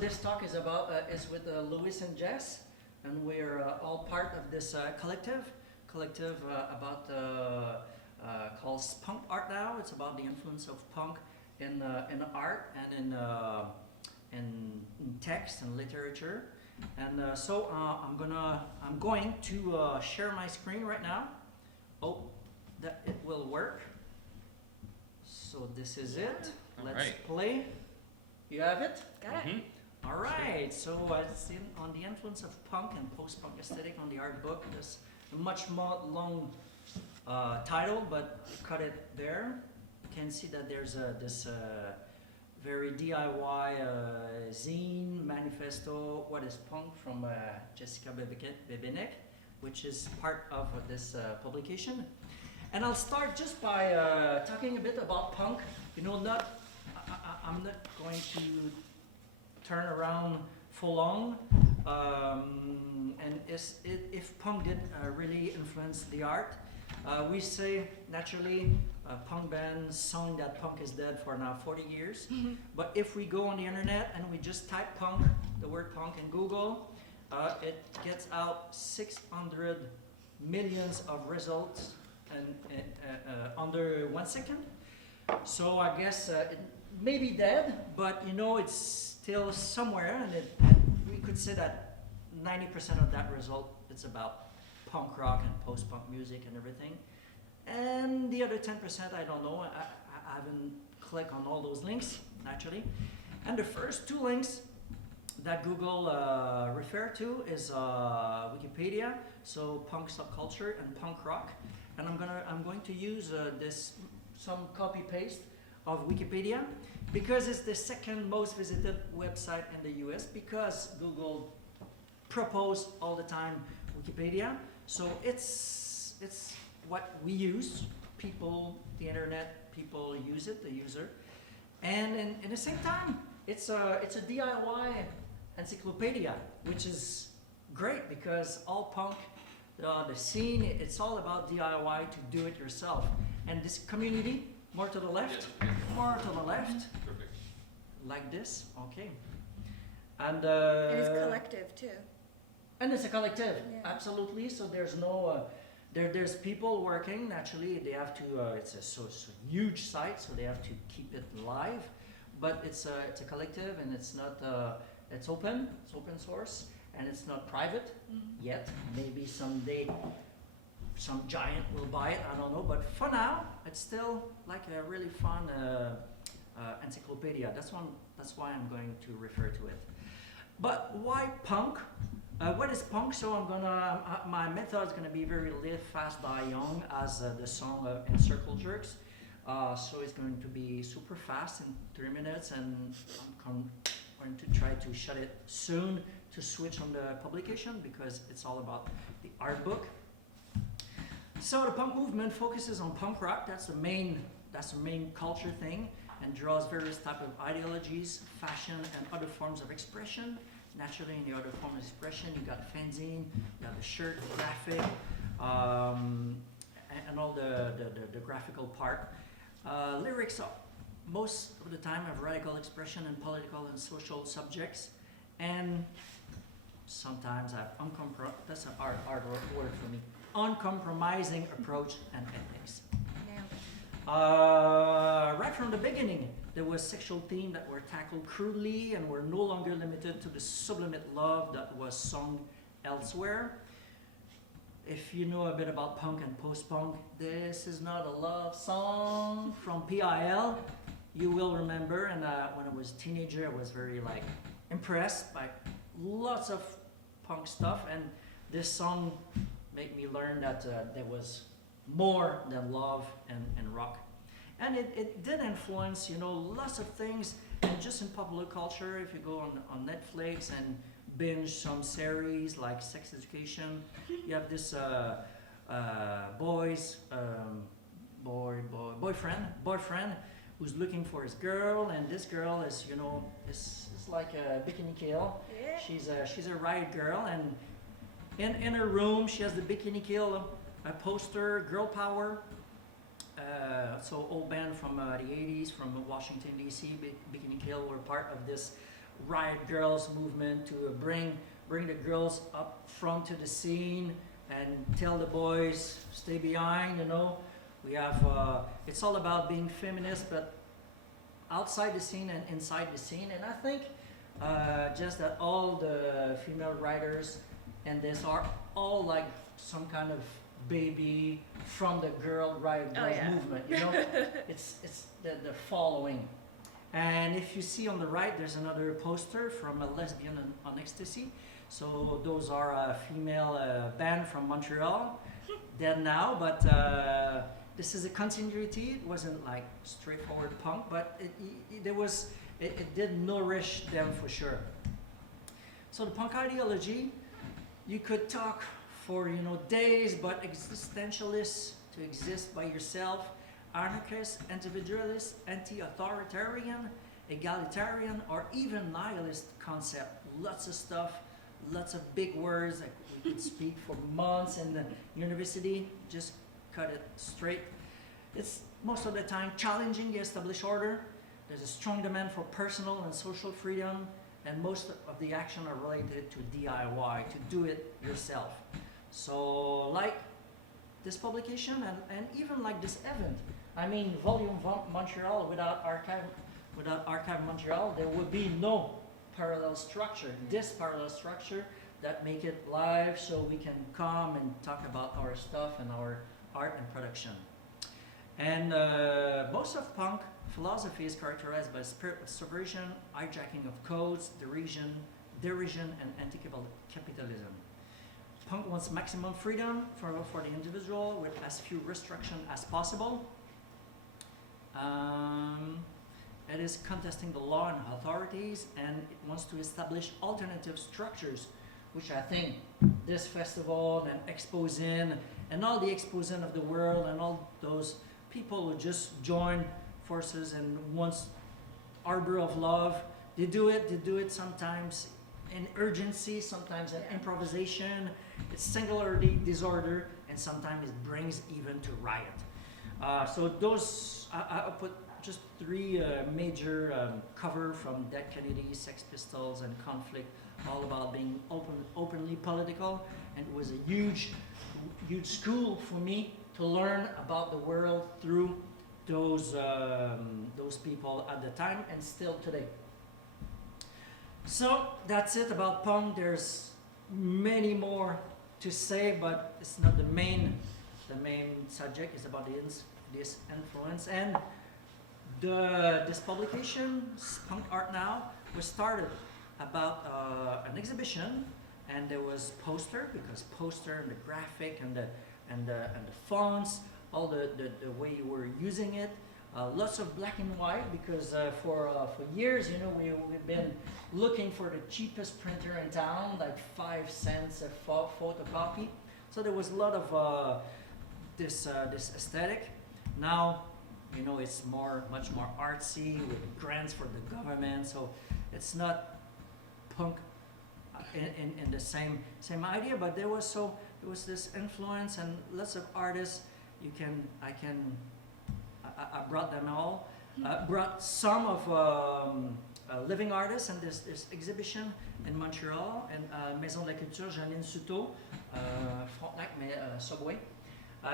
this talk is about is with Louis and Jess, and we're all part of this collective about called SPUNKT Art Now. It's about the influence of punk in art and in text and literature. And so I'm going to share my screen right now. Oh, that it will work. So this is it. Let's play. You have it? Got it. All right. So it's on the influence of punk and post-punk aesthetic on the art book. There's a much more long title, but cut it there. You can see that there's this very DIY zine manifesto. What is punk from Jessica Bebenek, which is part of this publication. And I'll start just by talking a bit about punk. You know, I'm not going to turn around full on. And if punk did really influence the art, we say naturally punk bands sung that punk is dead for now 40 years. Mm-hmm. But if we go on the internet and we just type punk, the word punk in Google, it gets out 600 millions of results under 1 second. So I guess it may be dead, but you know it's still somewhere, and we could say that 90% of that result is about punk rock and post-punk music and everything. And the other 10%, I don't know. I haven't clicked on all those links, naturally. And the first two links that Google refer to is Wikipedia, so punk subculture and punk rock. And I'm going to use some copy paste of Wikipedia because it's the second most visited website in the US because Google propose all the time Wikipedia. So it's what we use. People, the internet, people use it, the user. And in the same time, it's a DIY encyclopedia, which is great because all punk, the scene, it's all about DIY to do it yourself. And this community, more to the left, Perfect. Like this, okay. And it is collective too. And it's a collective, yeah. Absolutely. So there's no, there's people working. Naturally, they have to. It's a huge site, so they have to keep it live. But it's a collective, and it's not. It's open. It's open source, and it's not private yet. Maybe someday, some giant will buy it. I don't know. But for now, it's still like a really fun encyclopedia. That's why I'm going to refer to it. But why punk? What is punk? So my method is gonna be very Live Fast Die Young as the song in Circle Jerks. So it's going to be super fast in 3 minutes, and I'm going to try to shut it soon to switch on the publication because it's all about the art book. So the punk movement focuses on punk rock. That's the main culture thing, and draws various type of ideologies, fashion, and other forms of expression. Naturally, in the other form of expression, you got fanzine, you got the shirt, the graphic, and all the graphical part. Lyrics most of the time have radical expression in political and social subjects, and sometimes have that's an hard word for me, uncompromising approach and ethics. Right from the beginning, there was sexual themes that were tackled crudely and were no longer limited to the sublimate love that was sung elsewhere. If you know a bit about punk and post-punk, this is not a love song from PIL. You will remember, and when I was a teenager, I was very impressed by lots of punk stuff, and this song made me learn that there was more than love and rock. And it did influence, lots of things, and just in popular culture, if you go on Netflix and binge some series like Sex Education, you have this boyfriend who's looking for his girl, and this girl is, is like a bikini kill. Yeah. She's a riot girl, and in her room she has the bikini kill a poster, girl power. So old band from the 80s from Washington, D.C., Bikini Kill were part of this riot girls movement to bring the girls up front to the scene and tell the boys stay behind. You know, we have it's all about being feminist, but outside the scene and inside the scene. And I think just that all the female writers and this are all like some kind of baby from the riot girls movement. You know, it's the following. And if you see on the right, there's another poster from a lesbian on ecstasy. So those are a female band from Montreal, dead now, but this is a continuity. It wasn't like straightforward punk, but it did nourish them for sure. So the punk ideology, you could talk for days, but existentialists, to exist by yourself, anarchist, individualist, anti-authoritarian, egalitarian, or even nihilist concept. Lots of stuff, lots of big words that we could speak for months in the university. Just cut it straight. It's most of the time challenging the established order. There's a strong demand for personal and social freedom, and most of the action are related to DIY, to do it yourself. So like this publication and even like this event, I mean, Volume Montreal, without Archive Montreal, there would be no parallel structure. This parallel structure that make it live, so we can come and talk about our stuff and our art and production. And most of punk philosophy is characterized by spirit of subversion, hijacking of codes, derision, and anti-capitalism. Punk wants maximum freedom for the individual with as few restrictions as possible. It is contesting the law and authorities, and it wants to establish alternative structures, which I think this festival and Exposin and all the Exposin of the world and all those people who just join forces and wants arbor of love, they do it sometimes in urgency, sometimes in improvisation, it's singularity disorder, and sometimes it brings even to riot. So those, I put just three major cover from Dead Kennedy, Sex Pistols, and Conflict, all about being openly political, and it was a huge school for me to learn about the world through those people at the time and still today. So that's it about punk. There's many more to say, but it's not the main subject. It's about this influence. And this publication, SPUNKT Art Now, was started about an exhibition, and there was poster, because poster and the graphic and the fonts, all the way you were using it. Lots of black and white, because for years, we've been looking for the cheapest printer in town, like 5 cents a photocopy. So there was a lot of this aesthetic. Now, it's much more artsy with grants for the government. So it's not punk in the same idea, but there was this influence and lots of artists. I brought them all. Brought some of living artists in this exhibition in Montreal, and Maison de la Culture, Janine Souto, Frontenac, Subway.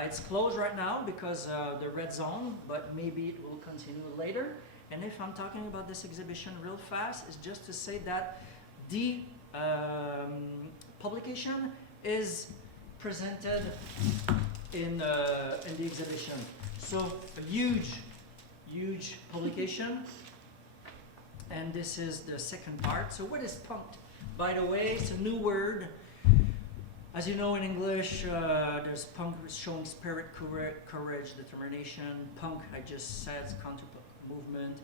It's closed right now because the red zone, but maybe it will continue later. And if I'm talking about this exhibition real fast, it's just to say that the publication is presented in the exhibition. So a huge publication, and this is the second part. So what is punked? By the way, it's a new word. As you know, in English, there's punk showing spirit, courage, determination. Punk, I just said, it's counter movement,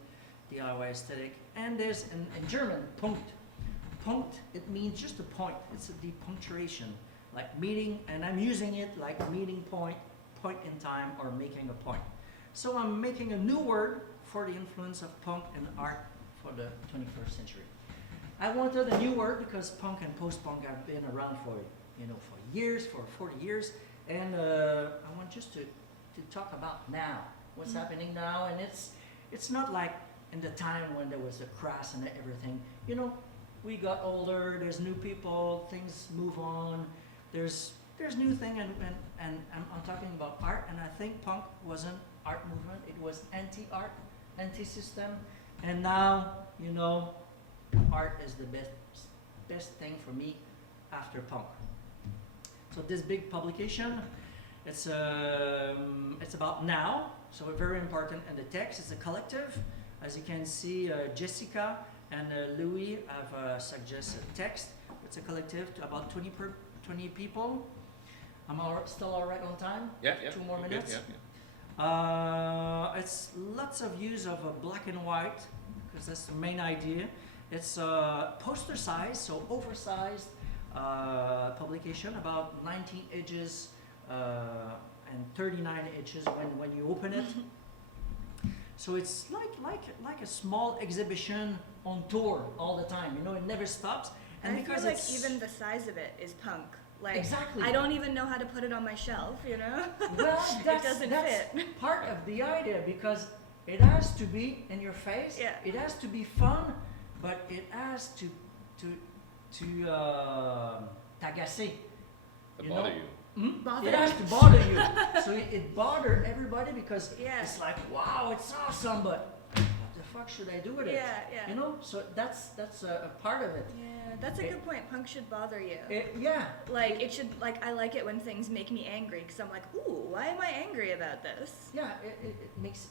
DIY aesthetic. And there's in German, punkt. Punkt, it means just a point. It's the punctuation, like meeting, and I'm using it like meeting point in time, or making a point. So I'm making a new word for the influence of punk and art for the 21st century. I wanted a new word because punk and post-punk have been around for years, for 40 years, and I want just to talk about now, what's happening now, and it's not like in the time when there was a crash and everything. You know, we got older, there's new people, things move on, there's new thing, and I'm talking about art, and I think punk wasn't art movement, it was anti-art, anti-system, and now, you know, art is the best thing for me after punk. So this big publication, it's about now, so very important, and the text is a collective. As you can see, Jessica and Louis have suggested text. It's a collective to about 20 people. I'm still all right on time? Yeah. 2 more Good, minutes? Yeah. It's lots of use of black and white, because that's the main idea. It's poster size, so oversized publication, about 19 inches and 39 inches when you open it. So it's like a small exhibition on tour all the time. You know, it never stops. And I because feel like it's even the size of it is punk. Like, exactly. I don't even know how to put it on my shelf, you know? Well, It doesn't fit. part of the idea, because it has to be in your face. Yeah. It has to be fun, but it has to t'agacer. To You bother know? you. Hmm? Bother It has you. to bother you. So it bothered everybody, because Yeah. it's like, wow, it's awesome, but what the fuck should I do with it? Yeah. You know, so that's a part of it. Yeah, that's a good point. Punk should bother you. Yeah. Like, it should, like, I like it when things make me angry, because I'm like, ooh, why am I angry about this? Yeah, it makes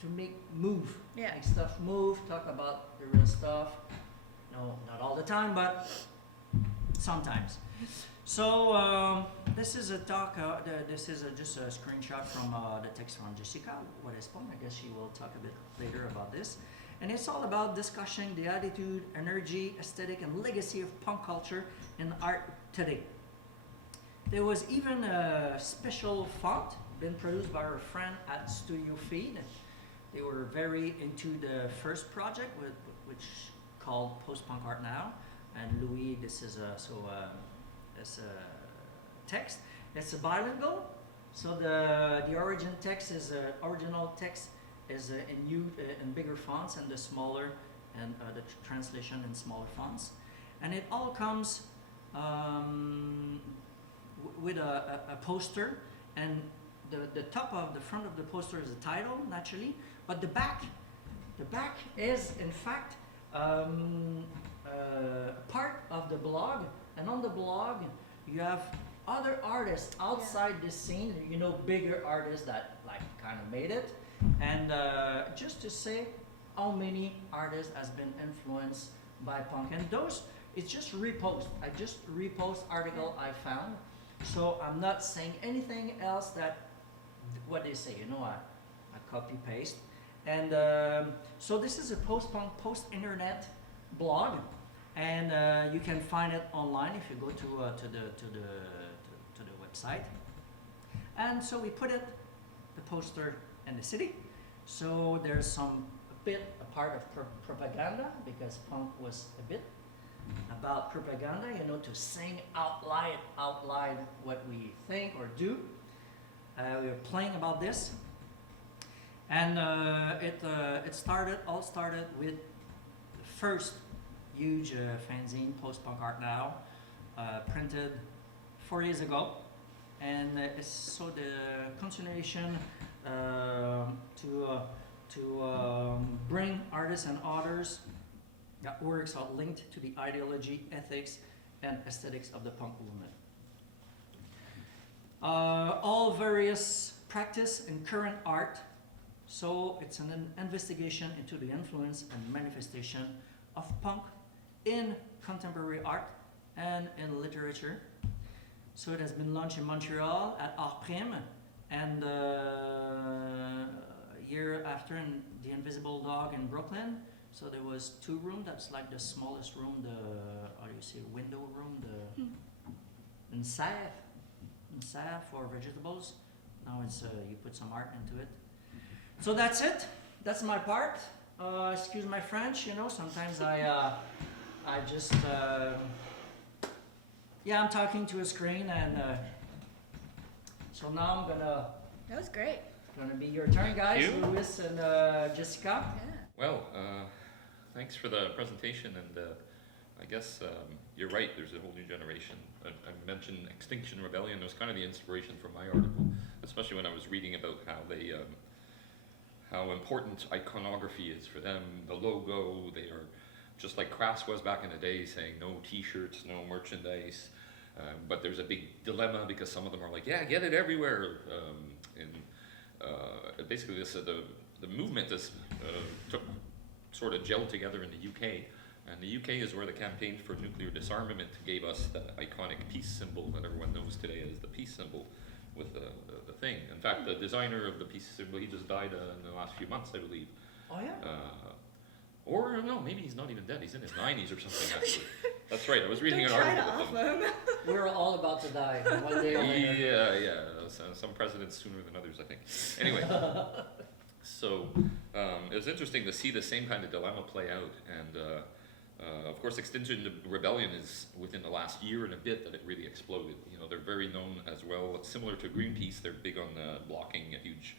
to make move. Yeah. Make stuff move, talk about the real stuff. No, not all the time, but sometimes. So this is a talk. This is just a screenshot from the text from Jessica. What is punk? I guess she will talk a bit later about this. And it's all about discussing the attitude, energy, aesthetic, and legacy of punk culture in art today. There was even a special font been produced by our friend at Studio Feed. They were very into the first project, which called Post-Punk Art Now. And Louis, this is this text. It's a bilingual. So the origin text is original text is in bigger fonts, and the smaller, and the translation in smaller fonts. And it all comes with a poster, and the top of the front of the poster is the title, naturally, but the back is in fact part of the blog, and on the blog you have other artists outside this scene, you know, bigger artists that like kind of made it, and just to say how many artists has been influenced by punk, and those, it's just repost. I just repost article I found, so I'm not saying anything else that what they say, you know, I copy paste. And so this is a post-punk, post-internet blog, and you can find it online if you go to the website. And so we put the poster in the city. So there's a part of propaganda, because punk was a bit about propaganda, you know, to sing out loud what we think or do. We were playing about this, and it all started with the first huge fanzine, Post-Punk Art Now, printed 4 years ago, and it's so the continuation to bring artists and authors that works are linked to the ideology, ethics, and aesthetics of the punk movement. All various practice and current art, so it's an investigation into the influence and manifestation of punk in contemporary art and in literature. So it has been launched in Montreal at Art Prime, and a year after in the Invisible Dog in Brooklyn. So there was 2 rooms. That's like the smallest room, window room, in Serre for vegetables. Now it's you put some art into it. So that's it. That's my part. Excuse my French. You know, sometimes I just I'm talking to a screen, and so now I'm gonna. That was great. Gonna be your turn, guys. You? Louis and Jessica. Yeah. Well, thanks for the presentation, and I guess you're right, there's a whole new generation. I mentioned Extinction Rebellion, it was kind of the inspiration for my article, especially when I was reading about how they, how important iconography is for them, the logo, they are just like Crass was back in the day, saying no t-shirts, no merchandise, but there's a big dilemma because some of them are like, yeah, get it everywhere, and basically this, the movement is, took sort of gelled together in the UK, and the UK is where the campaign for nuclear disarmament gave us the iconic peace symbol that everyone knows today as the peace symbol with the thing. In fact, the designer of the peace symbol, he just died in the last few months, I believe. Oh yeah? Or no, maybe he's not even dead, he's in his 90s or something actually. That's right, I was reading Don't an try to article off with him. him. We're all about to die, one day or later. Yeah, some presidents sooner than others, I think. Anyway, so it was interesting to see the same kind of dilemma play out, and of course, Extinction Rebellion is within the last year and a bit that it really exploded. You know, they're very known as well. It's similar to Greenpeace, they're big on blocking a huge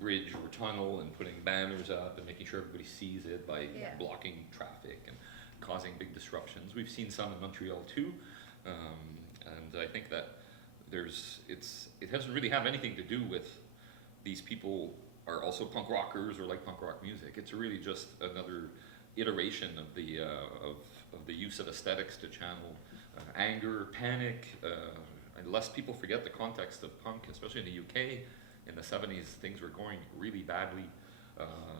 bridge or tunnel and putting banners up and making sure everybody sees it by blocking traffic and causing big disruptions. We've seen some in Montreal too, and I think that it doesn't really have anything to do with these people are also punk rockers or like punk rock music. It's really just another iteration of the use of aesthetics to channel anger, panic, and lest people forget the context of punk, especially in the UK. In the 70s, things were going really badly.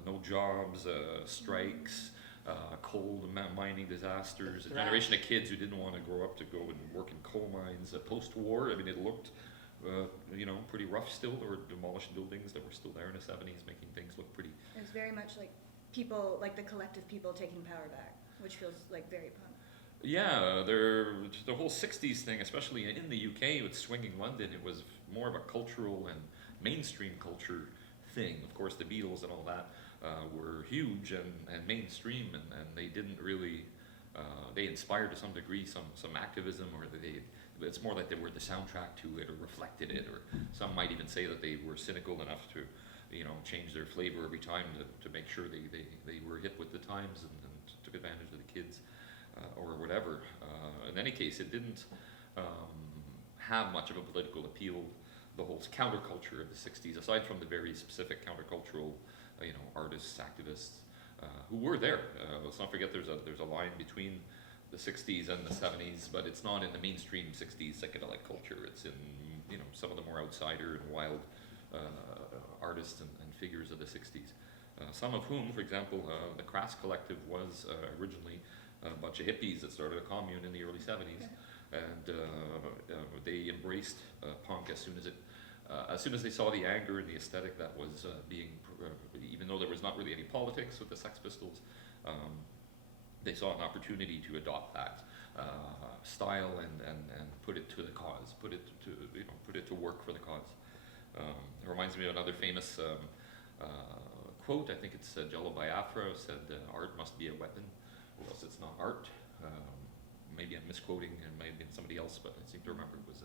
No jobs, strikes, coal mining disasters, a generation of kids who didn't want to grow up to go and work in coal mines. Post-war, I mean, it looked you know, pretty rough still. There were demolished buildings that were still there in the 70s, making things look pretty. It was very much like people, like the collective people taking power back, which feels like very punk. Yeah, the whole 60s thing, especially in the UK with Swinging London, it was more of a cultural and mainstream culture thing. Of course, the Beatles and all that were huge and mainstream, and they didn't really, they inspired to some degree some activism, or it's more like they were the soundtrack to it or reflected it, or some might even say that they were cynical enough to, you know, change their flavor every time to make sure they were hip with the times and took advantage of the kids or whatever. In any case, it didn't have much of a political appeal, the whole counterculture of the 60s, aside from the very specific countercultural, you know, artists, activists who were there. Let's not forget there's a line between the 60s and the 70s, but it's not in the mainstream 60s psychedelic culture. It's in, you know, some of the more outsider and wild artists and figures of the 60s. Some of whom, for example, the Crass Collective was originally a bunch of hippies that started a commune in the early 70s, and they embraced punk as soon as they saw the anger and the aesthetic that was being, even though there was not really any politics with the Sex Pistols, they saw an opportunity to adopt that style and put it to the cause, put it to work for the cause. It reminds me of another famous quote. I think it's Jello Biafra said, "Art must be a weapon, or else it's not art." Maybe I'm misquoting, and it might have been somebody else, but I seem to remember it was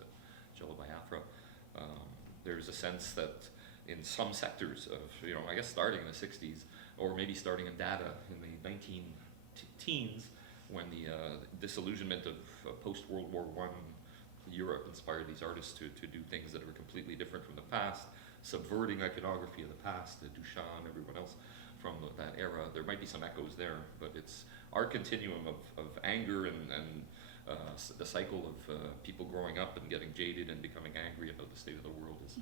Jello Biafra. There's a sense that in some sectors of, you know, I guess starting in the 60s, or maybe starting in data in the 19-teens, when the disillusionment of post-World War I Europe inspired these artists to do things that were completely different from the past, subverting iconography of the past, the Duchamp, everyone else from that era. There might be some echoes there, but it's our continuum of anger and the cycle of people growing up and getting jaded and becoming angry about the state of the world is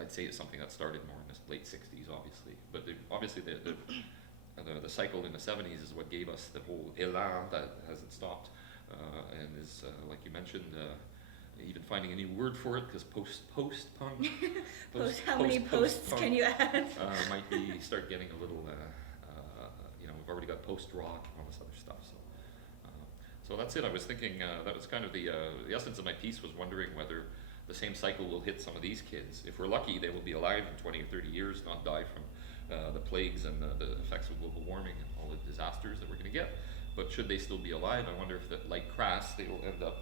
I'd say it's something that started more in the late 60s, obviously. But obviously the cycle in the 70s is what gave us the whole élan that hasn't stopped, and is, like you mentioned, even finding a new word for it, because post-punk, How many posts can you add? might be start getting a little, you know, we've already got post-rock and all this other stuff. So that's it. I was thinking that was kind of the essence of my piece, was wondering whether the same cycle will hit some of these kids. If we're lucky, they will be alive in 20 or 30 years, not die from the plagues and the effects of global warming and all the disasters that we're going to get. But should they still be alive, I wonder if that, like Crass, they will end up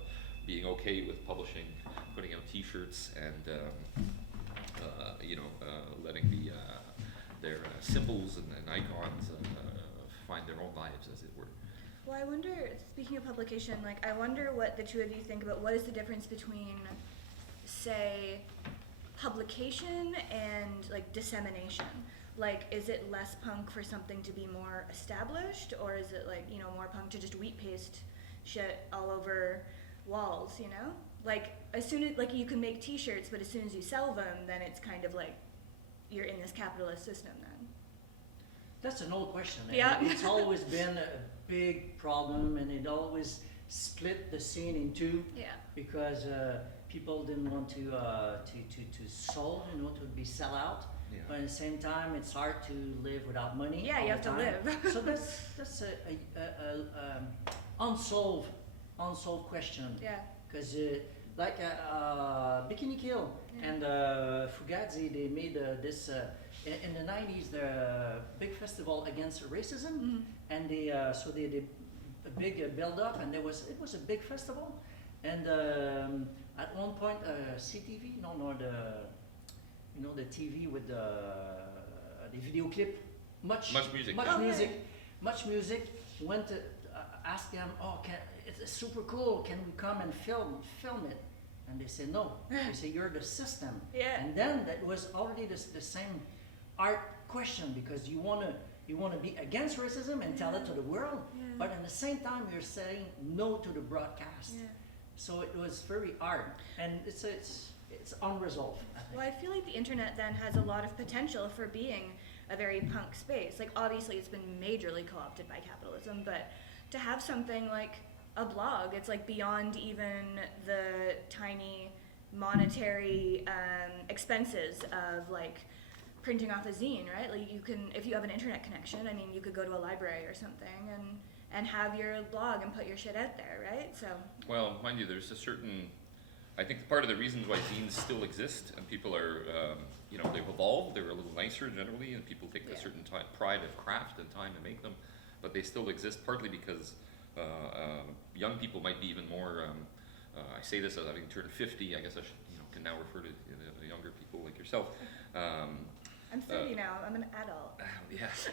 being okay with publishing, putting out T-shirts, and you know, letting their symbols and icons find their own lives, as it were. Well, I wonder, speaking of publication, like, I wonder what the two of you think about what is the difference between, say, publication and, like, dissemination? Like, is it less punk for something to be more established, or is it, like, you know, more punk to just wheat paste shit all over walls, you know? Like, as soon as, like, you can make t-shirts, but as soon as you sell them, then it's kind of like, you're in this capitalist system then. That's an old question. And Yeah. It's always been a big problem, and it always split the scene in two Yeah. because people didn't want to sell, you know, to be sell out. Yeah. But at the same time, it's hard to live without money. Yeah, all you have the to time. live. So that's a unsolved question. Yeah. Because like Bikini Kill Yeah. and Fugazi, they made this in the 90s the big festival against racism, Mhm. and so they did a big build up, and it was a big festival, and at one point CTV, the TV with the video clip, much music. much music. Went to ask them, it's super cool, can we come and film it? And they said no. They say you're the system. Yeah. And then that was already the same art question, because you wanna be against racism and tell it to the world, Yeah. but at the same time you're saying no to the broadcast. Yeah. So it was very hard, and it's unresolved, I think. Well, I feel like the internet then has a lot of potential for being a very punk space. Like, obviously it's been majorly co-opted by capitalism, but to have something like a blog, it's like beyond even the tiny monetary expenses of like printing off a zine, right? Like, you can, if you have an internet connection, I mean, you could go to a library or something and have your blog and put your shit out there, right? So. Well, mind you, there's a certain, I think part of the reasons why zines still exist and people are, they've evolved, they're a little nicer generally, and people take a certain pride of craft and time to make them, but they still exist partly because young people might be even more, I say this as having turned 50, I guess I should, can now refer to the younger people like yourself. I'm 30 now, I'm an adult. Yes.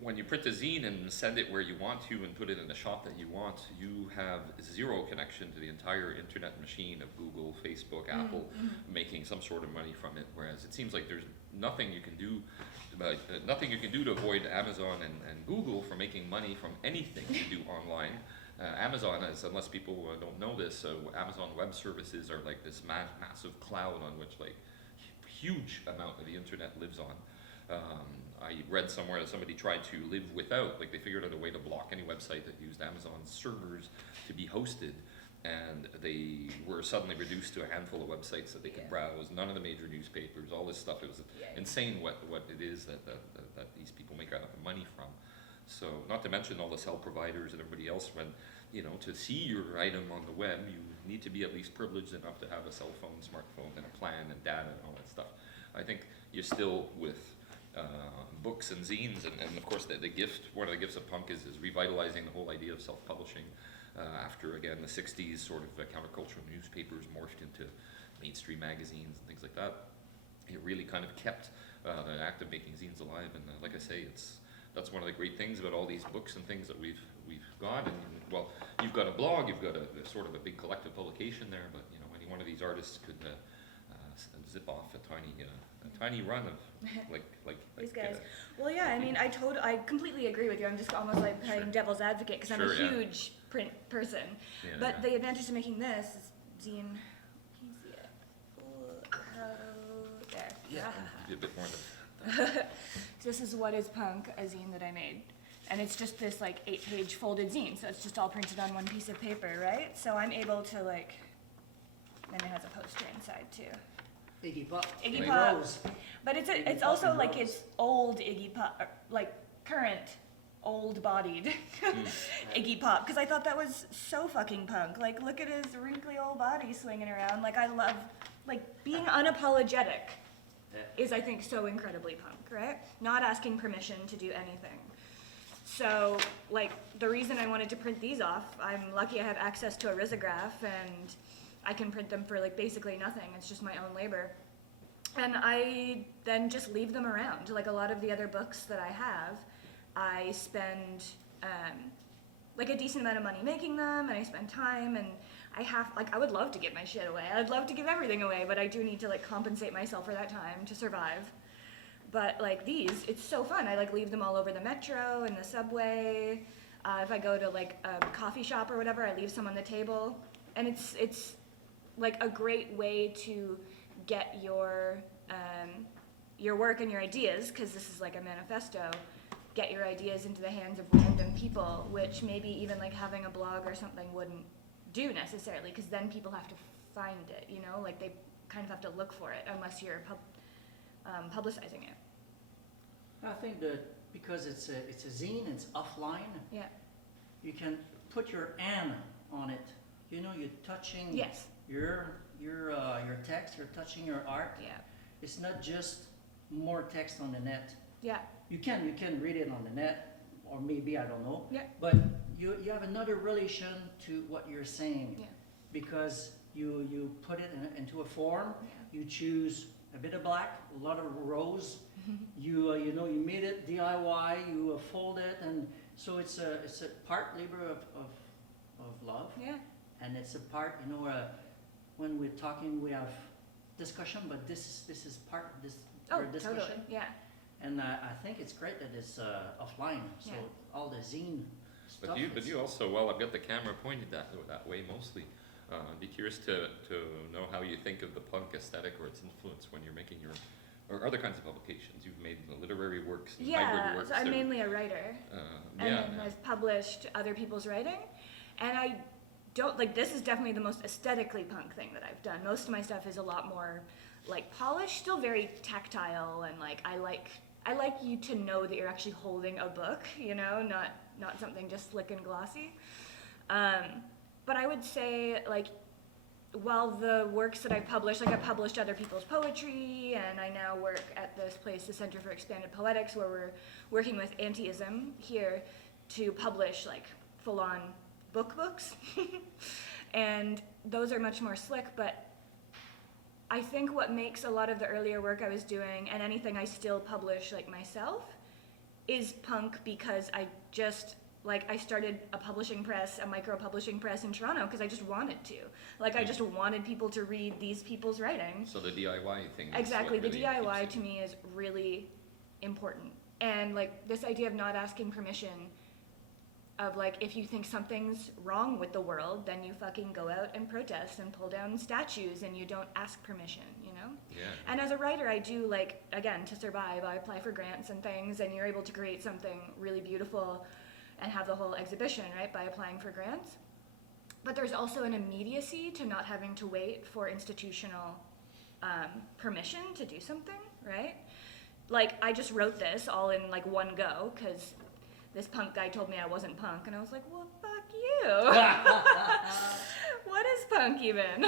When you print a zine and send it where you want to and put it in the shop that you want, you have zero connection to the entire internet machine of Google, Facebook, Apple, making some sort of money from it. Whereas it seems like there's nothing you can do, to avoid Amazon and Google from making money from anything you do online. Amazon is, unless people don't know this, Amazon Web Services are like this massive cloud on which like huge amount of the internet lives on. I read somewhere that somebody tried to live without, like they figured out a way to block any website that used Amazon's servers to be hosted, and they were suddenly reduced to a handful of websites that they could browse, none of the major newspapers, all this stuff. It was insane what it is that these people make money from. So, not to mention all the cell providers and everybody else, when, to see your item on the web, you need to be at least privileged enough to have a cell phone, smartphone, and a plan and data and all that stuff. I think you're still with books and zines, and of course one of the gifts of punk is revitalizing the whole idea of self-publishing after, again, the 60s sort of countercultural newspapers morphed into mainstream magazines and things like that. It really kind of kept the act of making zines alive, and like I say, that's one of the great things about all these books and things that we've got. And well, you've got a blog, you've got a sort of a big collective publication there, but any one of these artists could zip off a tiny run of like these guys. Well, yeah, I mean, I completely agree with you. I'm just almost like playing devil's advocate because I'm a huge print person. But the advantage of making this is zine. Can you see it? There. Yeah, a bit more than that. This is What Is Punk, a zine that I made. And it's just this like 8-page folded zine, so it's just all printed on one piece of paper, right? So I'm able to like, and it has a poster inside too. Iggy Pop. Iggy Pop. Rose. But it's Iggy also Pop and like Rose. it's old Iggy Pop, like current, old-bodied Iggy Pop, because I thought that was so fucking punk. Like, look at his wrinkly old body swinging around. Like, I love, like, being unapologetic is, I think, so incredibly punk, right? Not asking permission to do anything. So, like, the reason I wanted to print these off, I'm lucky I have access to a risograph, and I can print them for, like, basically nothing. It's just my own labor. And I then just leave them around. Like, a lot of the other books that I have, I spend like a decent amount of money making them, and I spend time, and I would love to give my shit away. I'd love to give everything away, but I do need to like compensate myself for that time to survive. But like these, it's so fun. I like leave them all over the metro and the subway. If I go to like a coffee shop or whatever, I leave some on the table. And it's like a great way to get your work and your ideas, because this is like a manifesto, get your ideas into the hands of random people, which maybe even like having a blog or something wouldn't do necessarily, because then people have to find it, you know, like they kind of have to look for it unless you're publicizing it. I think that because it's a zine, it's offline. Yeah. You can put your hand on it. You know, you're touching Yes. your text. You're touching your art. Yeah. It's not just more text on the net. Yeah. You can read it on the net, or maybe I don't know. Yeah. But you have another relation to what you're saying. Yeah. Because you put it into a form. Yeah. You choose a bit of black, a lot of rose. Mm-hmm. You made it DIY. You fold it, and so it's a part labor of love, Yeah. and it's a part, when we're talking, we have discussion, but this is part of this Oh, discussion. totally. Yeah. And I think it's great that it's offline. So Yeah. all the zine stuff. But you also, well, I've got the camera pointed that way mostly. I'd be curious to know how you think of the punk aesthetic or its influence when you're making your, or other kinds of publications. You've made literary works and hybrid Yeah. works. So I'm or- mainly a writer. And then I've published other people's writing, and I don't like, this is definitely the most aesthetically punk thing that I've done. Most of my stuff is a lot more like polished, still very tactile, and like I like you to know that you're actually holding a book, you know, not something just slick and glossy. But I would say, like, while the works that I've published, like I published other people's poetry, and I now work at this place, the Center for Expanded Poetics, where we're working with anti-ism here to publish like full-on books. And those are much more slick, but I think what makes a lot of the earlier work I was doing, and anything I still publish like myself, is punk, because I started a publishing press, a micro publishing press in Toronto, because I just wanted to. Like, I just wanted people to read these people's writing. So the DIY thing. is Exactly, what the really DIY keeps to me is really important. And like this idea of not asking permission, of like, if you think something's wrong with the world, then you fucking go out and protest and pull down statues, and you don't ask permission, you know? Yeah. And as a writer, I do, like, again, to survive, I apply for grants and things, and you're able to create something really beautiful and have the whole exhibition, right, by applying for grants. But there's also an immediacy to not having to wait for institutional permission to do something, right? Like, I just wrote this all in, like, one go, because this punk guy told me I wasn't punk, and I was like, well, fuck you. What is punk even?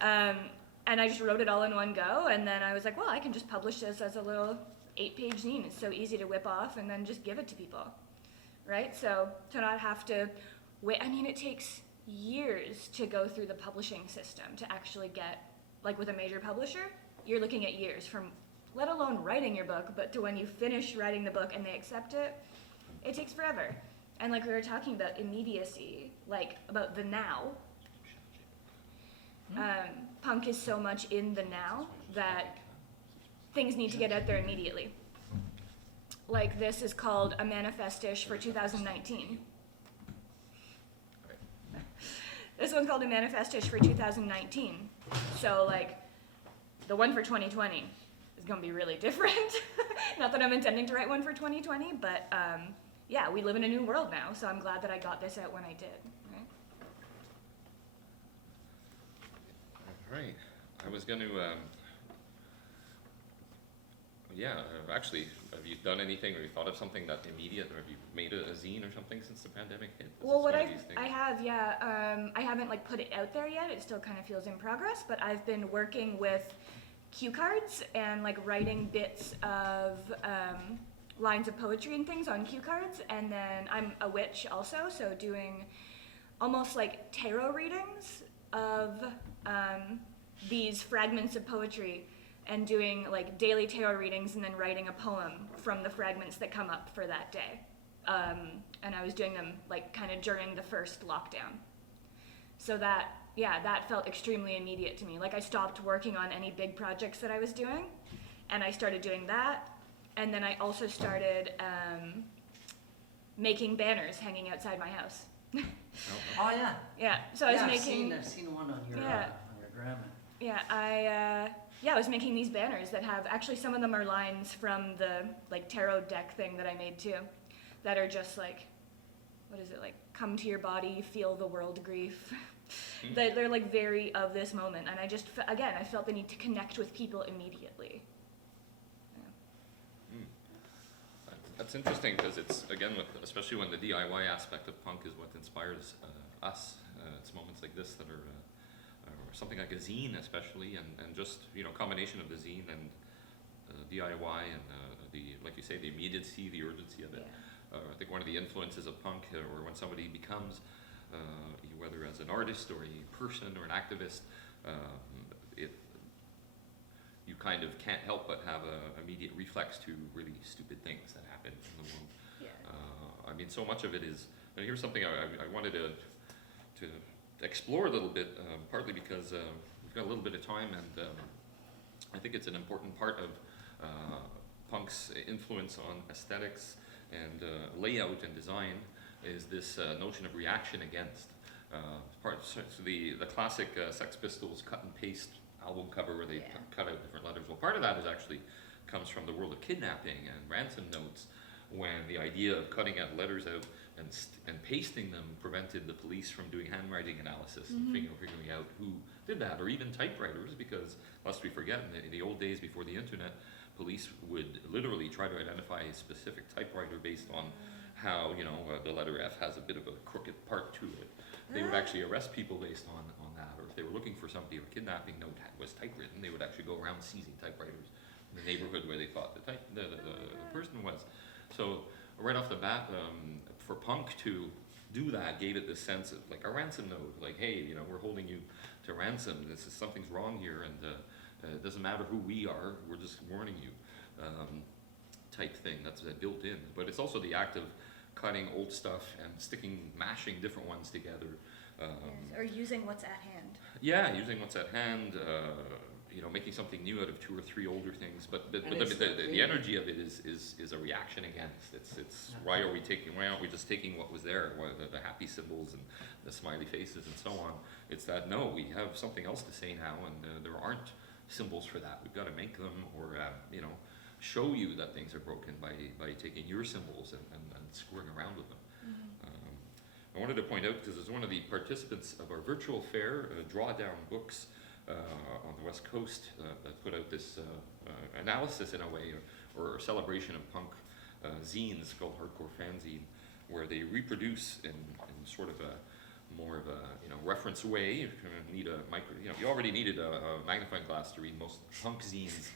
And I just wrote it all in one go, and then I was like, well, I can just publish this as a little 8-page zine. It's so easy to whip off and then just give it to people, right? So to not have to wait, I mean, it takes years to go through the publishing system to actually get, like with a major publisher, you're looking at years from, let alone writing your book, but to when you finish writing the book and they accept it, it takes forever. And like we were talking about immediacy, like about the now, punk is so much in the now that things need to get out there immediately. Like this is called a manifestish for 2019. This one's called a manifestish for 2019. So like the one for 2020 is gonna be really different. Not that I'm intending to write one for 2020, but yeah, we live in a new world now, so I'm glad that I got this out when I did. Right. I was going to, actually, have you done anything, or you thought of something that immediate, or have you made a zine or something since the pandemic hit? Well, what I have, I haven't like put it out there yet. It still kind of feels in progress, but I've been working with cue cards and like writing bits of lines of poetry and things on cue cards, and then I'm a witch also, so doing almost like tarot readings of these fragments of poetry and doing like daily tarot readings and then writing a poem from the fragments that come up for that day. And I was doing them like kind of during the first lockdown. So that felt extremely immediate to me. Like I stopped working on any big projects that I was doing, and I started doing that. And then I also started making banners hanging outside my house. Oh, yeah. Yeah, so I was Yeah, making. I've seen one on your grandma. Yeah, I was making these banners that have, actually some of them are lines from the like tarot deck thing that I made too, that are just like, what is it, like, come to your body, feel the world grief. They're like very of this moment, and I just, again, I felt the need to connect with people immediately. That's interesting because it's, again, especially when the DIY aspect of punk is what inspires us. It's moments like this that are something like a zine, especially, and just, combination of the zine and DIY and like you say, the immediacy, the urgency of it. Yeah. I think one of the influences of punk, or when somebody becomes, whether as an artist or a person or an activist, you kind of can't help but have an immediate reflex to really stupid things that happen in the world. Yeah. I mean, so much of it is, and here's something I wanted to explore a little bit, partly because we've got a little bit of time, and I think it's an important part of punk's influence on aesthetics and layout and design is this notion of reaction against. So the classic Sex Pistols cut and paste album cover where they cut out different letters. Well, part of that is actually comes from the world of kidnapping and ransom notes, when the idea of cutting out letters out and pasting them prevented the police from doing handwriting analysis and figuring out who did that, or even typewriters, because lest we forget, in the old days before the internet, police would literally try to identify a specific typewriter based on how, the letter F has a bit of a crooked part to it. They would actually arrest people based on that, or if they were looking for somebody, or a kidnapping note was typewritten, they would actually go around seizing typewriters in the neighborhood where they thought the person was. So right off the bat, for punk to do that gave it this sense of like a ransom note, like, hey, we're holding you to ransom. Something's wrong here, and it doesn't matter who we are, we're just warning you, type thing. That's built in. But it's also the act of cutting old stuff and mashing different ones together. Or using what's at hand. Yeah, using what's at hand. Making something new out of two or three older things, but the energy of it is a reaction against. It's why aren't we just taking what was there, the happy symbols and the smiley faces and so on. It's that, no, we have something else to say now, and there aren't symbols for that. We've got to make them, or show you that things are broken by taking your symbols and screwing around with them. I wanted to point out, because as one of the participants of our virtual fair, Drawdown Books, on the West Coast, that put out this analysis in a way, or celebration of punk zines called Hardcore Fanzine, where they reproduce in sort of a more of a reference way. You need a you already needed a magnifying glass to read most punk zines.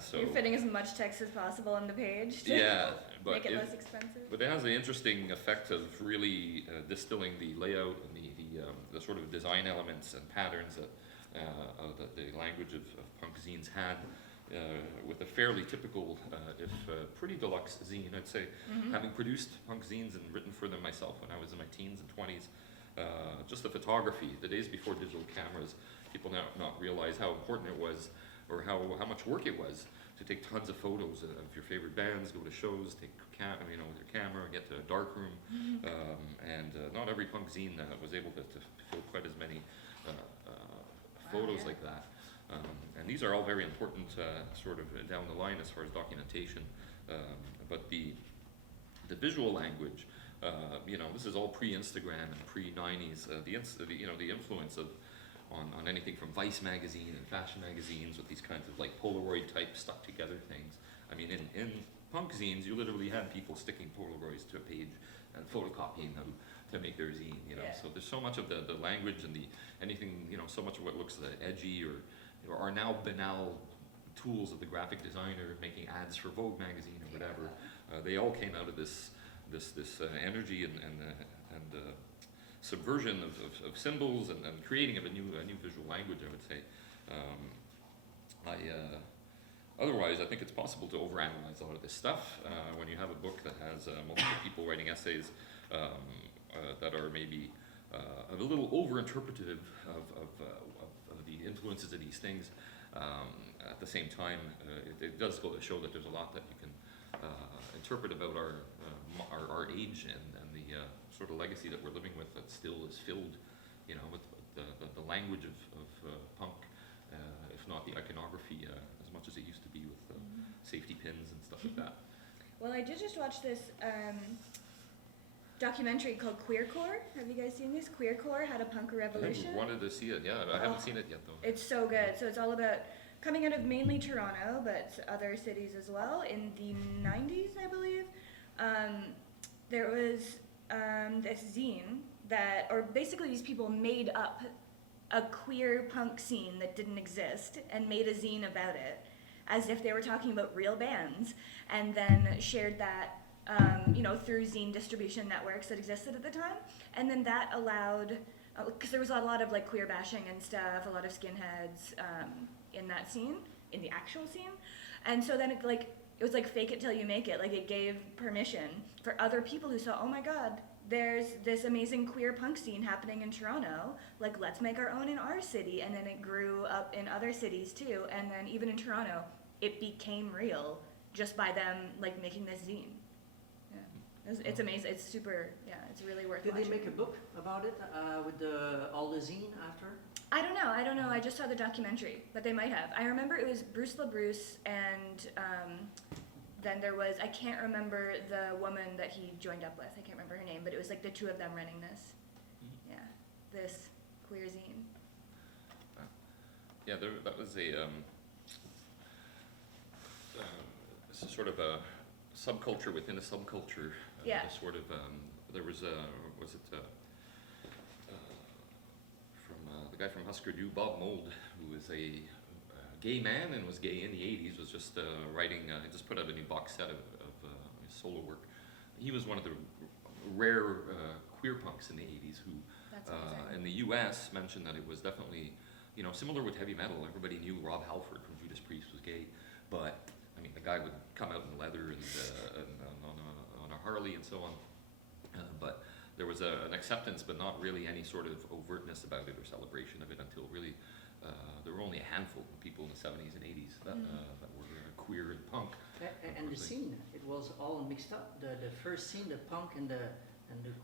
So you're fitting as much text as possible on the page to make it less expensive. But it has the interesting effect of really distilling the layout and the sort of design elements and patterns that the language of punk zines had, with a fairly typical, if pretty deluxe zine, I'd say. Having produced punk zines and written for them myself when I was in my teens and 20s, just the photography, the days before digital cameras, people now not realize how important it was, or how much work it was to take tons of photos of your favorite bands, go to shows, take with your camera, get to a dark room, and not every punk zine was able to fill quite as many photos like that. And these are all very important sort of down the line as far as documentation. But the visual language, this is all pre-Instagram and pre-90s. The influence on anything from Vice magazine and fashion magazines with these kinds of like Polaroid type stuck together things. I mean, in punk zines, you literally had people sticking Polaroids to a page and photocopying them to make their zine, So there's so much of the language and anything, so much of what looks edgy or are now banal tools of the graphic designer making ads for Vogue magazine or whatever. They all came out of this energy and subversion of symbols and creating of a new visual language, I would say. otherwise, I think it's possible to overanalyze a lot of this stuff when you have a book that has multiple people writing essays that are maybe a little over-interpretive of the influences of these things. At the same time, it does go to show that there's a lot that you can interpret about our age and the sort of legacy that we're living with that still is filled, with the language of punk, if not the iconography, as much as it used to be with safety pins and stuff like that. Well, I did just watch this documentary called Queercore. Have you guys seen this? Queercore Had a Punk Revolution. I wanted to see it, yeah. I haven't seen it yet, though. It's so good. So it's all about coming out of mainly Toronto, but other cities as well. In the 90s, I believe, there was this zine that, or basically these people made up a queer punk scene that didn't exist and made a zine about it as if they were talking about real bands, and then shared that through zine distribution networks that existed at the time. And then that allowed, because there was a lot of like queer bashing and stuff, a lot of skinheads in that scene, in the actual scene. And so then it was like fake it till you make it. Like it gave permission for other people who saw, oh my God, there's this amazing queer punk scene happening in Toronto, like let's make our own in our city. And then it grew up in other cities too. And then even in Toronto, it became real just by them like making this zine. Yeah, it's amazing. It's super, it's really worth watching. Did they make a book about it with all the zine after? I don't know. I just saw the documentary, but they might have. I remember it was Bruce LaBruce and then there was, I can't remember the woman that he joined up with. I can't remember her name, but it was like the two of them running this. Yeah, this queer zine. Yeah, that was a sort of a subculture within a subculture. Yeah. There was the guy from Husker Du, Bob Mould, who was a gay man and was gay in the 80s, was just writing, he just put out a new box set of his solo work. He was one of the rare queer punks in the 80s who, in the US, mentioned that it was definitely, similar with heavy metal. Everybody knew Rob Halford from Judas Priest was gay, but I mean, the guy would come out in leather and on a Harley and so on. But there was an acceptance, but not really any sort of overtness about it or celebration of it until really there were only a handful of people in the 70s and 80s that were queer and punk. And the scene, it was all mixed up. The first scene, the punk and the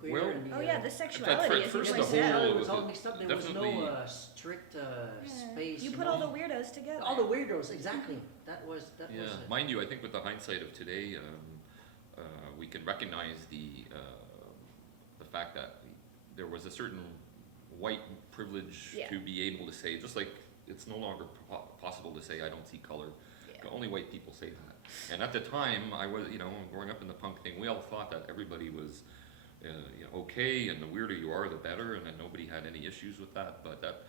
queer. Well, and the sexuality. At first, it was all mixed up. There was definitely no strict space. You put all the weirdos together. All the weirdos, exactly. That was mind you, I think with the hindsight of today, we can recognize the fact that there was a certain white privilege to be able to say, just like it's no longer possible to say I don't see color. Yeah. Only white people say that. And at the time, I was, growing up in the punk thing, we all thought that everybody was okay, and the weirder you are, the better, and that nobody had any issues with that. But that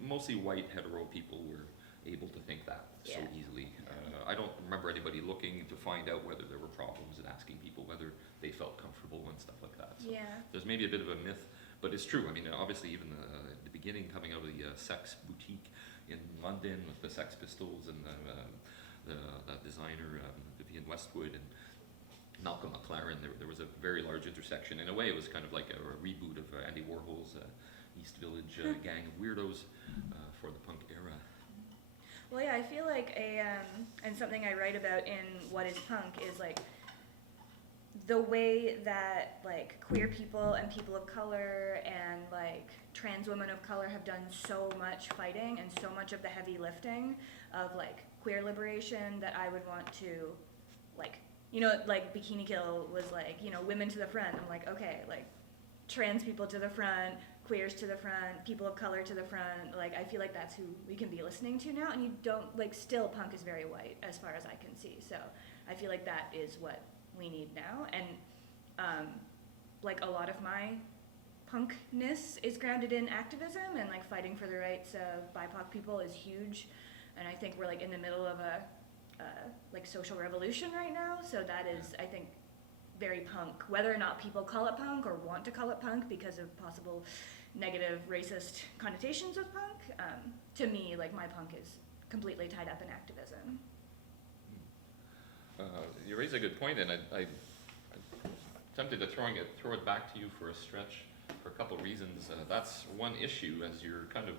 mostly white hetero people were able to think that so easily. I don't remember anybody looking to find out whether there were problems and asking people whether they felt comfortable and stuff like that. So there's maybe a bit of a myth, but it's true. I mean, obviously, even the beginning, coming out of the sex boutique in London with the Sex Pistols and that designer Vivienne Westwood and Malcolm McLaren, there was a very large intersection. In a way, it was kind of like a reboot of Andy Warhol's East Village gang of weirdos for the punk era. Well, yeah, I feel like and something I write about in What is Punk is like the way that like queer people and people of color and like trans women of color have done so much fighting and so much of the heavy lifting of like queer liberation that I would want to like, like Bikini Kill was like, women to the front. I'm like, okay, like trans people to the front, queers to the front, people of color to the front. Like, I feel like that's who we can be listening to now. And you don't, like, still punk is very white as far as I can see. So I feel like that is what we need now. And, like, a lot of my punkness is grounded in activism and, like, fighting for the rights of BIPOC people is huge. And I think we're, like, in the middle of a, like, social revolution right now. So that is, I think, very punk. Whether or not people call it punk or want to call it punk because of possible negative racist connotations with punk, to me, like, my punk is completely tied up in activism. you raise a good point, and I'm tempted to throw it back to you for a stretch for a couple of reasons. That's one issue as you're kind of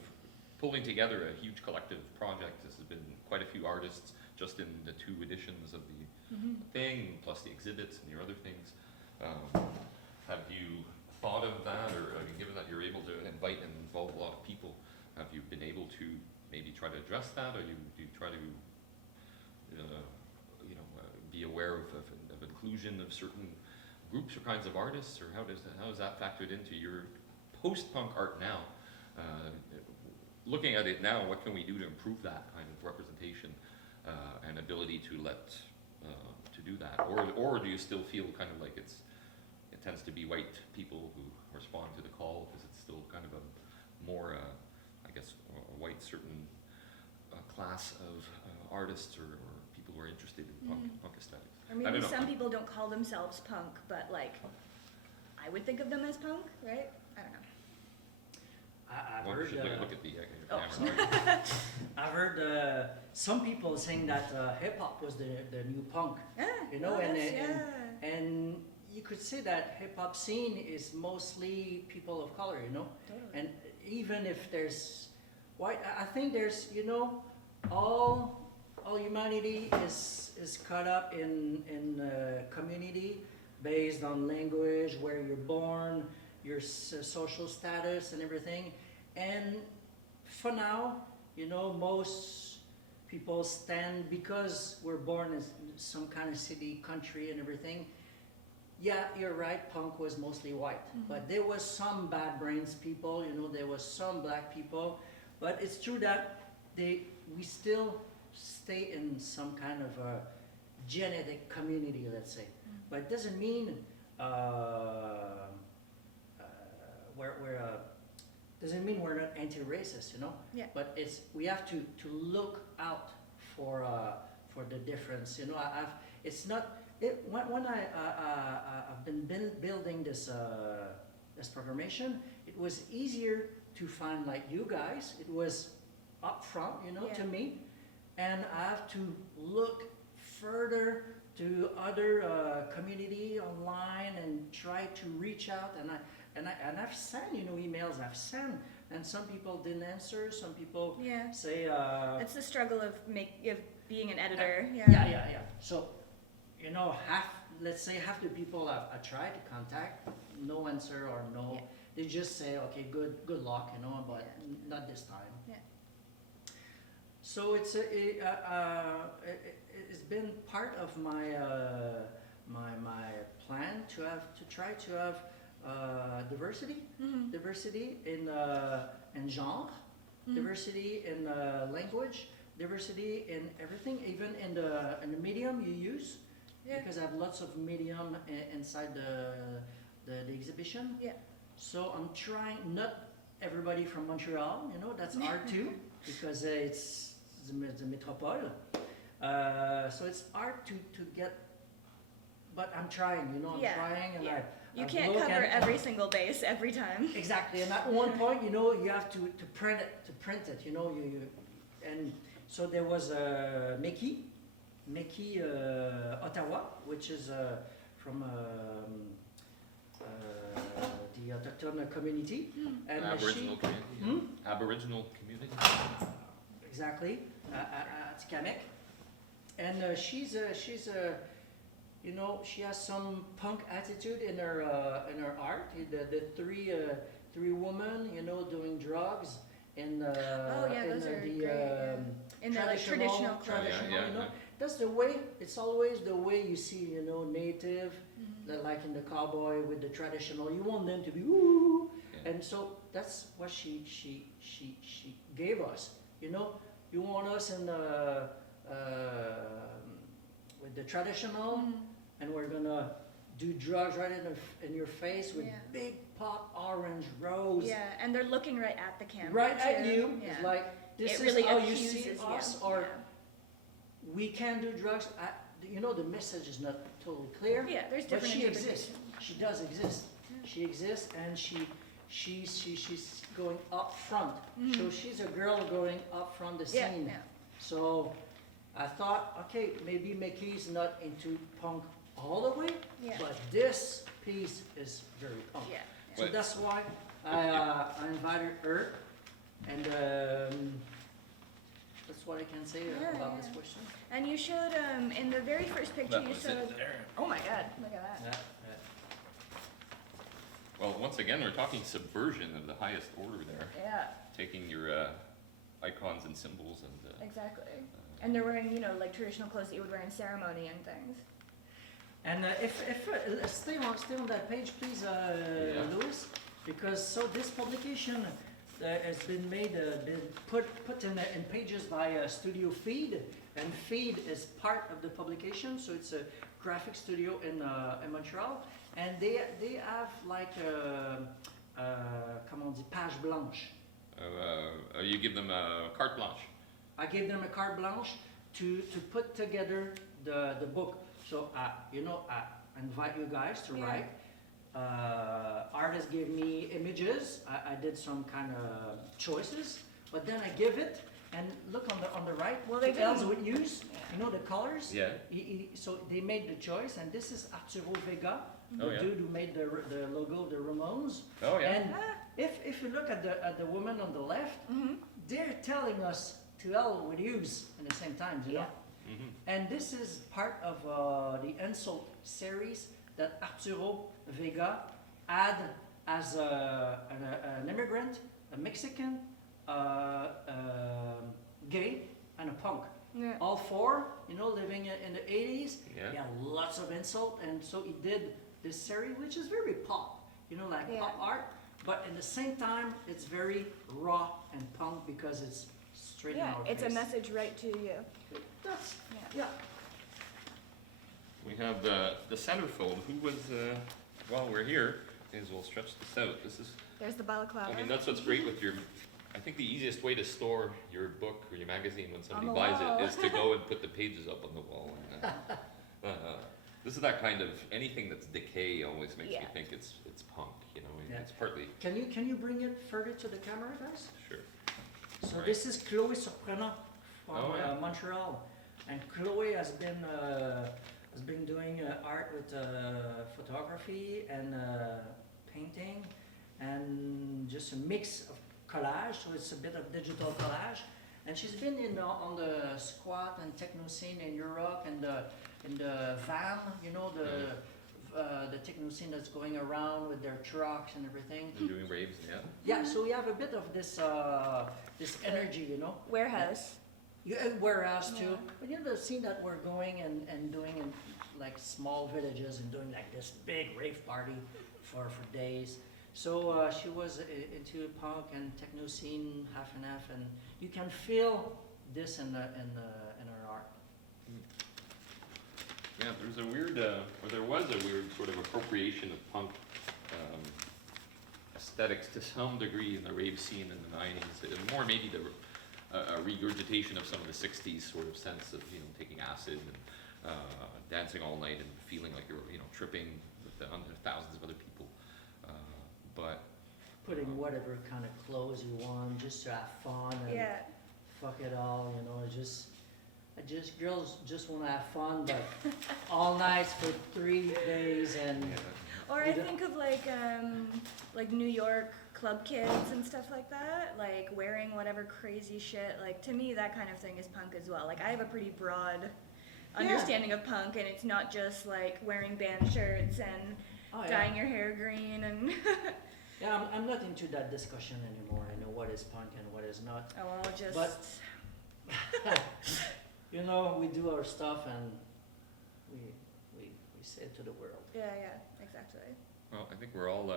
pulling together a huge collective project. This has been quite a few artists just in the 2 editions of the thing, plus the exhibits and your other things. Have you thought of that, or given that you're able to invite and involve a lot of people, have you been able to maybe try to address that, or do you try to be aware of inclusion of certain groups or kinds of artists, or how is that factored into your post-punk art now? Looking at it now, what can we do to improve that kind of representation and ability to do that, or do you still feel kind of like it tends to be white people who respond to the call because it's still kind of a more, I guess, a white certain class of artists or people who are interested in punk aesthetics? Or maybe some people don't call themselves punk, but like, I would think of them as punk, right? I don't know. I've Why don't heard, you look at the Oh, camera. I've heard some people saying that hip hop was the new punk, you know, and you could say that hip hop scene is mostly people of color, you know, Totally. and even if there's white, I think there's, you know, all humanity is caught up in community based on language, where you're born, your social status and everything. And for now, you know, most people stand, because we're born in some kind of city, country and everything. Yeah, you're right, punk was mostly white, but there was some bad brains people, you know, there was some black people, but it's true that we still stay in some kind of a genetic community, let's say. But it doesn't mean we're not anti-racist, you know. Yeah. But we have to look out for the difference, you know. When I've been building this programmation, it was easier to find like you guys. It was up front, you know, to me, and I have to look further to other community online and try to reach out. And I've sent, you know, emails. I've sent, and some people didn't answer. Some people say it's the struggle of being an editor. Yeah. So, you know, let's say half the people I tried to contact, no answer or no. Yeah. They just say, okay, good luck, you know, but not this time. Yeah. So it's been part of my my plan to try to have diversity in genre, diversity in language, diversity in everything, even in the medium you use. Yeah. Because I have lots of medium inside the exhibition. Yeah. So I'm trying, not everybody from Montreal, you know, that's hard too, because it's the metropole. So it's hard to get, but I'm trying, you know, I'm trying, and you can't cover every single base every time. Exactly, and at one point, you know, you have to print it, you know, and so there was Meki, Ottawa, which is from the autochtone community. And Aboriginal community. Aboriginal community. Exactly, at Kamek. And she's you know, she has some punk attitude in her art. The three women, you know, doing drugs in the traditional clothes. You know, that's the way. It's always the way you see, you know, native, like in the cowboy with the traditional. You want them to be woo, and so that's what she gave us. You know, you want us in the with the traditional, and we're gonna do drugs right in your face with big pop orange rose. Yeah, and they're looking right at the camera. Right at you. Yeah. It's like, this is how you see us, or we can do drugs. You know, the message is not totally clear. Yeah, there's different but she exists. She does exist. She exists, and she's going up front. So she's a girl going up from the scene. Yeah. So I thought, okay, maybe Mickey's not into punk all the way, Yeah. but this piece is very punk. Yeah. So But- that's why I invited her, and that's what I can say about this question. And you showed in the very first picture That you was showed. it there. Oh my God! Look at that. Yeah, Well, once again, we're talking subversion of the highest order there, Yeah, taking your icons and symbols and. exactly. And they're wearing, you know, like traditional clothes that you would wear in ceremony and things. And if stay on that page, please, Louis, because so this publication has been made, been put in pages by Studio Feed, and Feed is part of the publication, so it's a graphic studio in Montreal, and they have like comment on dit, page blanche. You give them a carte blanche. I gave them a carte blanche to put together the book. So, you know, I invite you guys to Yeah. write. Artists gave me images. I did some kind of choices, but then I give it, and look on the right, Well, they else didn't- would use, you know, the colors. Yeah. So they made the choice, and this is Arturo Vega, the Oh, yeah. dude who made the logo of the Ramones. Oh yeah. And Ah. if you look at the woman on the left, Mm-hmm. they're telling us to hell with use at the same time, you know. Yeah. Mhm. And this is part of the insult series that Arturo Vega had as an immigrant, a Mexican, gay, and a punk. Yeah. All four, you know, living in the 80s. Yeah. He had lots of insult, and so he did this series, which is very pop, you know, like Yeah. pop art. But at the same time, it's very raw and punk because it's straight in Yeah, our it's a face. message right to you. That's, Yeah. yeah. We have the centerfold. Who was? While we're here, may as well stretch this out. This is. There's the balaclava. I mean, that's what's great with your. I think the easiest way to store your book or your magazine when somebody the buys wall. it is to go and put the pages up on the wall. And, this is that kind of anything that's decay always makes me Yeah. think it's punk. You know, Yeah. it's partly Can you bring it further to the camera, guys? sure. So Right. this is Chloe Soprano from Oh, yeah. Montreal, and Chloe has been doing art with photography and painting, and just a mix of collage. So it's a bit of digital collage, and she's been on the squat and techno scene in Europe, and in the van, you know, the techno scene that's going around with their trucks and everything. They're doing raves, yeah. Yeah, so we have a bit of this this energy, you know. Warehouse. Yeah, warehouse too. Yeah. But you know the scene that we're going and doing in like small villages and doing like this big rave party for days. So she was into punk and techno scene half and half, and you can feel this in her art. Yeah, there's a weird, or there was a weird sort of appropriation of punk aesthetics to some degree in the rave scene in the 90s. More maybe a regurgitation of some of the 60s sort of sense of, you know, taking acid and dancing all night and feeling like you're, you know, tripping with thousands of other people. But Putting whatever kind of clothes you want just to have fun and Yeah. fuck it all, you know, girls just want to have fun, but all nights for 3 days and Or I You don't- think of like New York club kids and stuff like that, like wearing whatever crazy shit. Like to me, that kind of thing is punk as well. Like I have a pretty broad understanding of punk, and it's not just like wearing band shirts and oh, yeah. dyeing your hair green and. Yeah, I'm not into that discussion anymore. I know what is punk and what is not. Oh, well, just. But you know, we do our stuff and we say it to the world. Yeah, exactly. well, I think we're all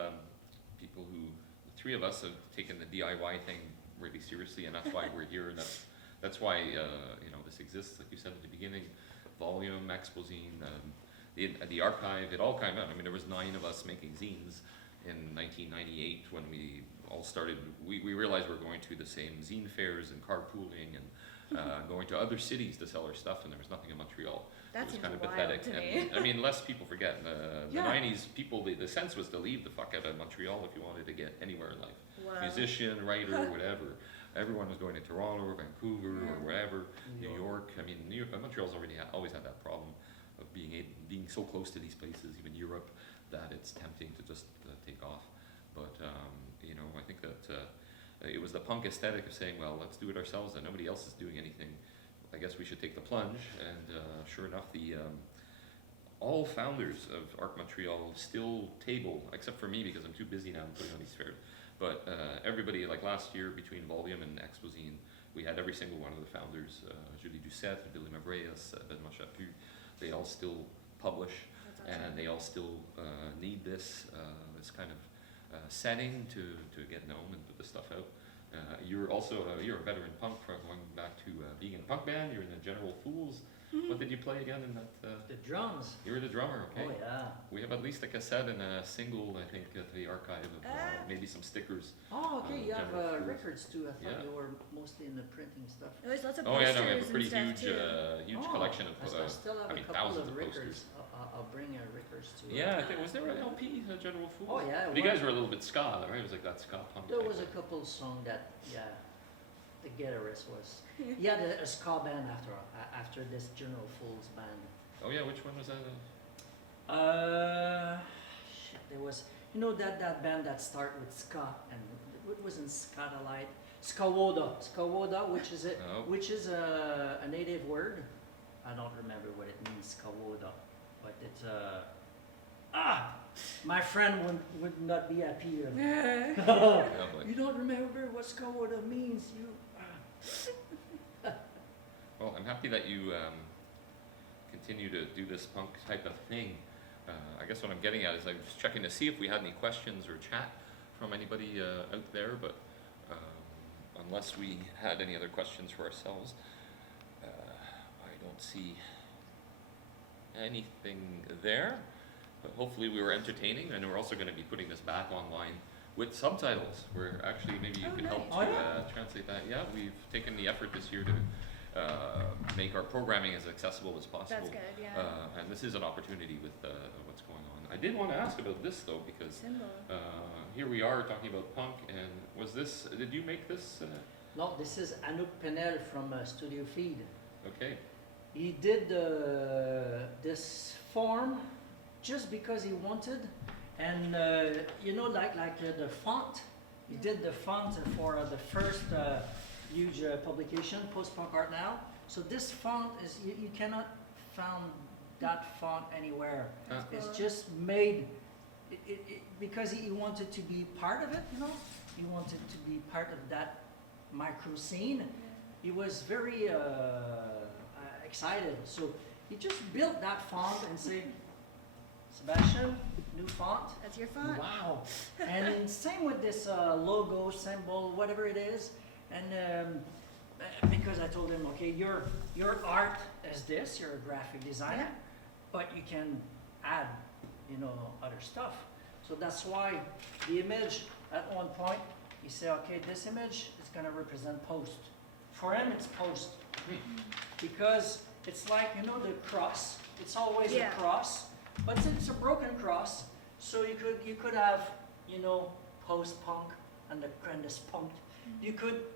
people who, the three of us have taken the DIY thing really seriously, and that's why we're here, and that's why you know, this exists. Like you said at the beginning, volume, Exposine, the archive, it all came out. I mean, there was 9 of us making zines in 1998 when we all started. We realized we're going to the same zine fairs and carpooling and going to other cities to sell our stuff, and there was nothing in Montreal. That It was seems kind of wild pathetic. to And me. I mean, less people forget. The Yeah. 90s, people, the sense was to leave the fuck out of Montreal if you wanted to get anywhere in life. Wow. Musician, writer, whatever. everyone was going to Toronto or Vancouver or Yeah. wherever, New York. I mean, Montreal's already always had that problem of being so close to these places, even Europe, that it's tempting to just take off. But you know, I think that it was the punk aesthetic of saying, well, let's do it ourselves, and nobody else is doing anything. I guess we should take the plunge, and sure enough, all founders of Art Montreal still table, except for me because I'm too busy now putting on these fairs. But everybody, like last year between Volume and Exposine, we had every single one of the founders, Julie Doucette, Billy Mavreas, Bebenek, they all still publish, That's awesome. and they all still need this kind of setting to get known and put the stuff out. You're also you're a veteran punk from going back to being in a punk band. You're in the General Fools. What did you play again in that? The drums. You were the drummer, okay? Oh yeah. We have at least a cassette and a single, I think, at the archive of maybe some stickers. Oh, okay. You have General Fools. records too. I thought Yeah. you were mostly in the printing stuff. There's lots of Oh posters yeah, no, we have a pretty and huge, stuff too. huge Oh, collection of, I still have I mean, a couple thousands of of posters. records. I'll bring records to. Yeah, I think, was there an LP, General Fools? Oh yeah. But you guys were a little bit ska, right? It was like that ska punk. There type was a of- couple couple songs that the guitarist was. He had a ska band after this General Fools band. Oh yeah, which one was that? Shit, there was, that band that started with ska, and it wasn't Scatolite, Skawoda, Oh. which is a native word. I don't remember what it means, Skawoda, but it's my friend would not be happy. Yeah, but- You don't remember what Skawoda means, you. Well, I'm happy that you continue to do this punk type of thing. I guess what I'm getting at is I was checking to see if we had any questions or chat from anybody out there, but unless we had any other questions for ourselves, I don't see anything there. But hopefully we were entertaining, and we're also going to be putting this back online with subtitles, where actually maybe you Oh, can help nice. to Oh, yeah. translate that. Yeah, we've taken the effort this year to make our programming as accessible as possible. That's good, yeah. And this is an opportunity with what's going on. I did want to ask about this though, because Symbol. here we are talking about punk, and did you make this? No, this is Anouk Penel from Studio Feed. Okay. He did this form just because he wanted, and the font. He did the font for the first huge publication, Post-Punk Art Now. So this font is you cannot find that font anywhere. Ah. It's Cool. just made because he wanted to be part of it. He wanted to be part of that micro scene. He was very excited. So he just built that font and said, Sébastien, new font. That's your font. Wow. And same with this logo, symbol, whatever it is. And because I told him, okay, your art is this, you're a graphic designer, Yeah. but you can add, other stuff. So that's why the image at one point, he said, okay, this image is gonna represent post. For him, it's post. Because it's like, the cross. It's always Yeah. a cross, but it's a broken cross. So you could have, post-punk and the punked.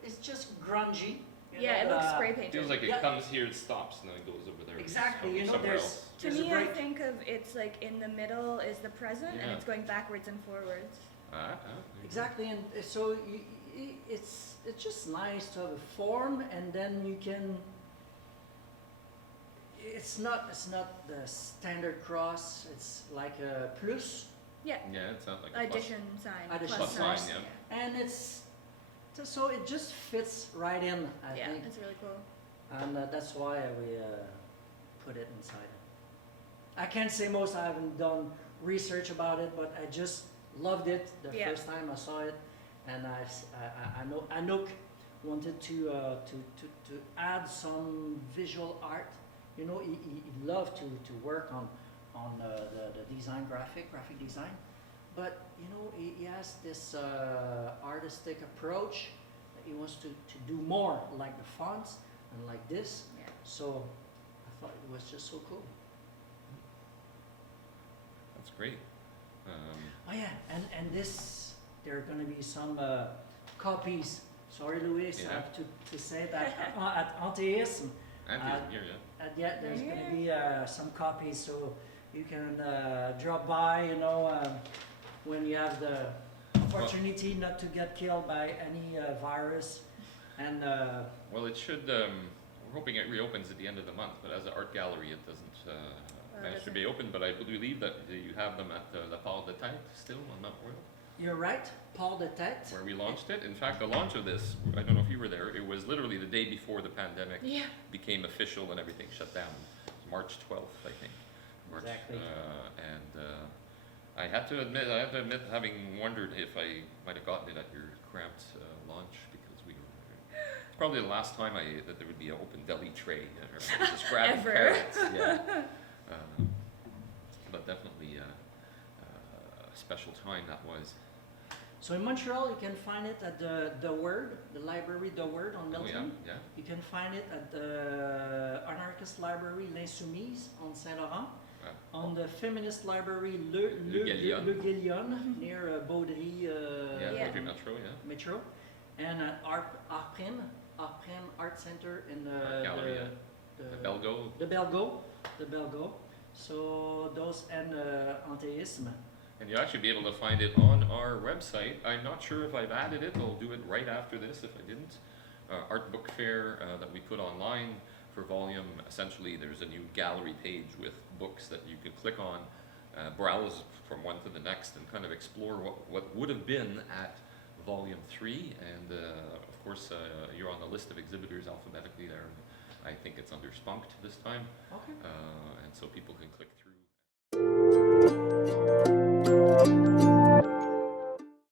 It's just grungy. Yeah, it looks spray painted. Feels like it Yeah. comes here, it stops, and then it goes over there. Exactly, somewhere there's else. To there's a me, I break. think of it's like in the middle is the present, and Yeah. it's going backwards and forwards. Exactly, and so it's just nice to have a form, and then you can. It's not the standard cross. It's like a plus, Yeah, Yeah, it sounds like a plus. addition sign, Addition plus sign, sign. yeah. and so it just fits right in. I Yeah, think, it's really cool. and that's why we put it inside. I can't say most. I haven't done research about it, but I just loved it the Yeah. first time I saw it, and I know Anouk wanted to add some visual art. He loved to work on the design, graphic design, but he has this artistic approach. He wants to do more like the fonts and like this. Yeah. So I thought it was just so cool. That's great. Oh yeah, and this there are gonna be some copies Sorry, Louis, Yeah. I have to say that at Anteism, And here, yeah. yeah, there's going to be some copies, so you can drop by, when you have the opportunity not to get killed by any virus. And Well, it should, we're hoping it reopens at the end of the month, but as an art gallery, it doesn't manage to be open, but I believe that you have them at La Part de Tête still on Mount Royal, you're right, Paul de Tête. where we launched it. In fact, the launch of this, I don't know if you were there, it was literally the day before the pandemic became official and everything shut down. It was March 12th, I think. Exactly. I have to admit, having wondered if I might have gotten it at your cramped launch, because we were probably the last time that there would be an open deli tray or just grabbing Ever. carrots. Yeah. But definitely a special time that was. So in Montreal, you can find it at the Word, the library The Word on Oh Milton. yeah, yeah. You can find it at the anarchist library L'Insoumise on Saint-Laurent. On the feminist library Le Guélion near Baudry Baudry Metro, yeah. Metro. And at Arprim Art Center in Art gallery, the Belgo. The Belgo. So those and Anteism. And you'll actually be able to find it on our website. I'm not sure if I've added it. I'll do it right after this if I didn't. Art book fair that we put online for volume. Essentially, there's a new gallery page with books that you can click on, browse from one to the next, and kind of explore what would have been at volume 3. And of course, you're on the list of exhibitors alphabetically there. I think it's under SPUNKT this time. Okay. And so people can click through.